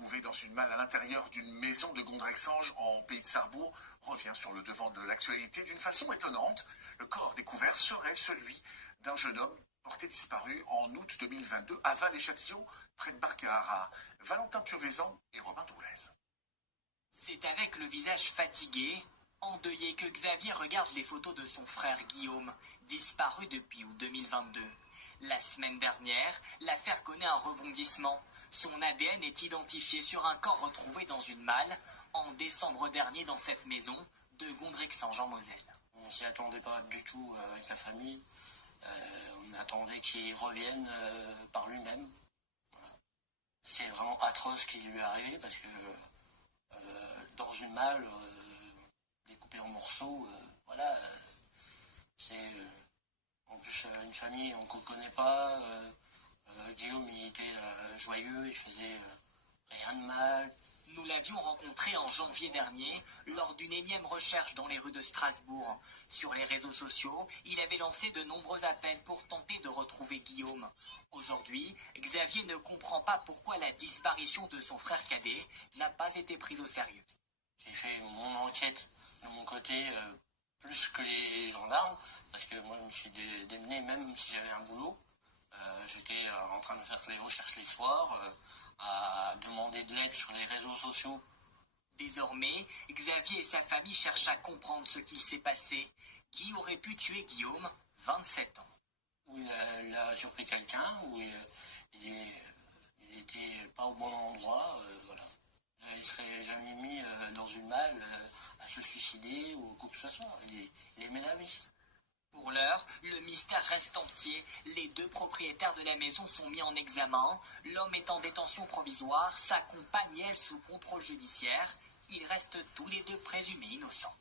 trouvé dans une malle à l'intérieur d'une maison de Gondrexange en pays de Sarrebourg revient sur le devant de l'actualité d'une façon étonnante. Le corps découvert serait celui d'un jeune homme porté disparu en août 2022 à Val-les-Châtillons, près de Barcard, Valentin Purvezan et Robin Dourlez. C'est avec le visage fatigué, endeuillé, que Xavier regarde les photos de son frère Guillaume, disparu depuis août 2022. La semaine dernière, l'affaire connaît un rebondissement. Son ADN est identifié sur un corps retrouvé dans une malle en décembre dernier dans cette maison de Gondrexange en Moselle. On ne s'y attendait pas du tout avec la famille. On attendait qu'il revienne par lui-même. Voilà. C'est vraiment atroce ce qui lui est arrivé parce que dans une malle, découpée en morceaux, voilà, c'est en plus une famille qu'on ne connaît pas. Guillaume, il était joyeux, il faisait rien de mal. Nous l'avions rencontré en janvier dernier lors d'une énième recherche dans les rues de Strasbourg. Sur les réseaux sociaux, il avait lancé de nombreux appels pour tenter de retrouver Guillaume. Aujourd'hui, Xavier ne comprend pas pourquoi la disparition de son frère cadet n'a pas été prise au sérieux. J'ai fait mon enquête de mon côté plus que les gendarmes, parce que moi je me suis démené, même si j'avais un boulot. J'étais en train de faire les recherches les soirs, à demander de l'aide sur les réseaux sociaux. Désormais, Xavier et sa famille cherchent à comprendre ce qu'il s'est passé. Qui aurait pu tuer Guillaume, 27 ans? Où il a surpris quelqu'un, où il était pas au bon endroit, voilà. Il serait jamais mis dans une malle à se suicider ou quoi que ce soit. Il aimait la vie. Pour l'heure, le mystère reste entier. Les deux propriétaires de la maison sont mis en examen. L'homme est en détention provisoire, sa compagne, elle, sous contrôle judiciaire. Ils restent tous les deux présumés innocents.